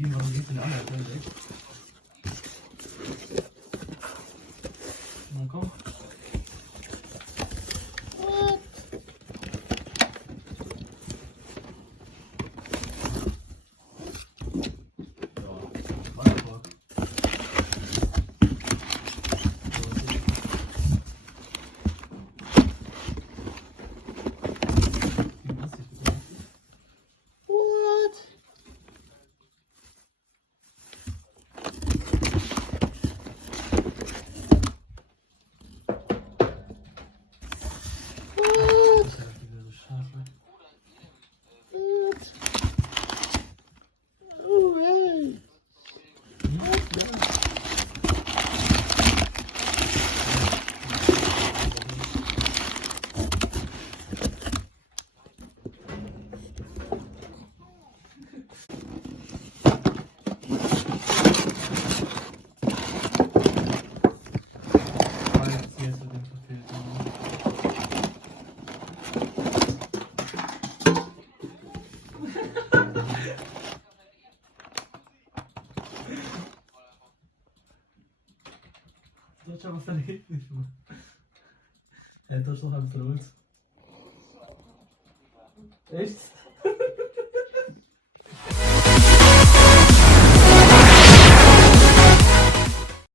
Team, warum geht's denn anders? Na komm. Schau, was da hinten ist. Er hat doch noch einen Brot. Echt?